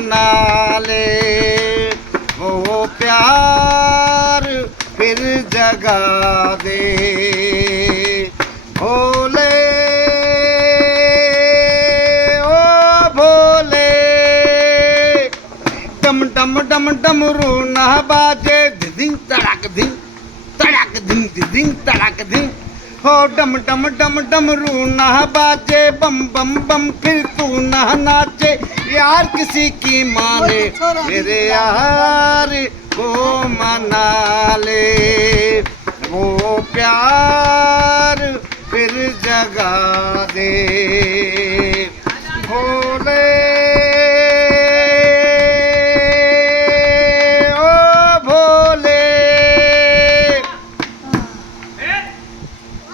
मना ले, वो प्यार फिर जगा दे। भोले ओ भोले, डम डम डम डमरू ना बाजे, धिंग तड़क धिंग तड़क धिंग धिंग तड़क धिंग। हो डम डम डम डमरू ना बाजे, बम बम बम फिर तू ना नाचे। यार किसी की माने मेरे यार को मना ले, वो प्यार फिर जगा दे। भोले